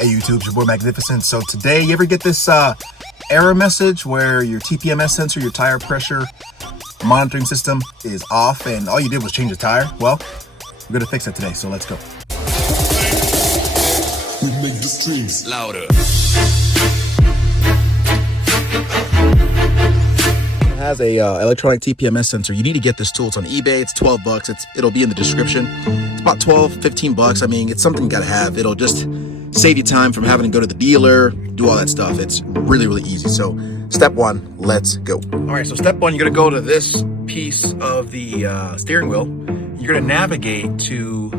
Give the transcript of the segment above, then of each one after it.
Hey YouTube, it's your boy Magnificent. So today, you ever get this error message where your TPMS sensor, your tire pressure monitoring system is off and all you did was change the tire? Well, we're gonna fix it today, so let's go. We make the streams louder. It has a electronic TPMS sensor. You need to get this tool. It's on eBay. It's 12 bucks. It'll be in the description. It's about 12, 15 bucks. I mean, it's something you gotta have. It'll just save you time from having to go to the dealer, do all that stuff. It's really, really easy. So step one, let's go. All right, so step one, you're gonna go to this piece of the steering wheel. You're gonna navigate to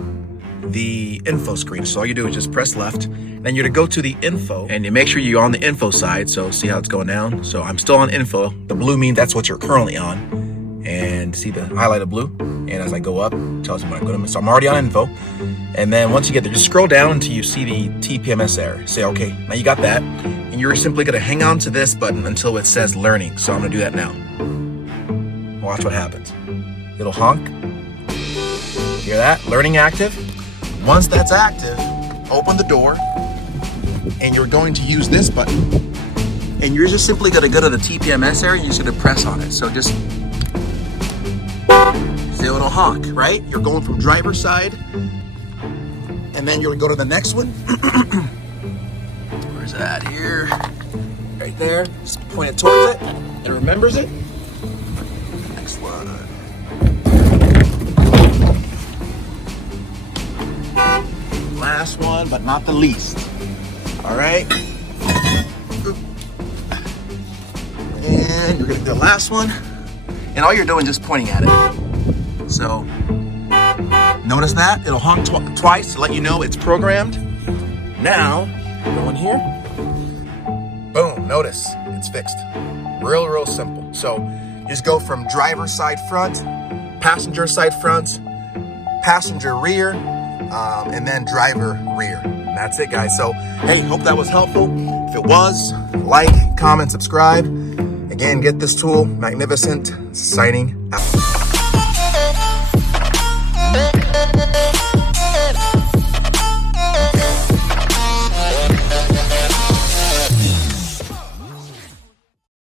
the info screen. So all you do is just press left, then you're gonna go to the info and you make sure you're on the info side. So see how it's going down? So I'm still on info. The blue means that's what you're currently on. And see the highlighted blue? And as I go up, it tells me what I'm going to miss. So I'm already on info. And then once you get there, just scroll down until you see the TPMS error. Say, okay, now you got that. And you're simply going to hang on to this button until it says learning. So I'm going to do that now. Watch what happens. It'll honk. Hear that? Learning active. Once that's active, open the door. And you're going to use this button. And you're just simply going to go to the TPMS area. You're just going to press on it. So just... see how it'll honk, right? You're going from driver's side, and then you're gonna go to the next one. Where's that? Here, right there. Just point it towards it. It remembers it. Next one. Last one, but not the least. All right. And you're gonna do the last one, and all you're doing is just pointing at it. So, notice that? It'll honk twice to let you know it's programmed. Now, go in here. Boom, notice, it's fixed. Real simple. So, you just go from driver's side front, passenger side front, passenger rear, and then driver rear. And that's it, guys. So, hey, hope that was helpful. If it was, like, comment, subscribe. Again, get this tool. Magnificent, signing out.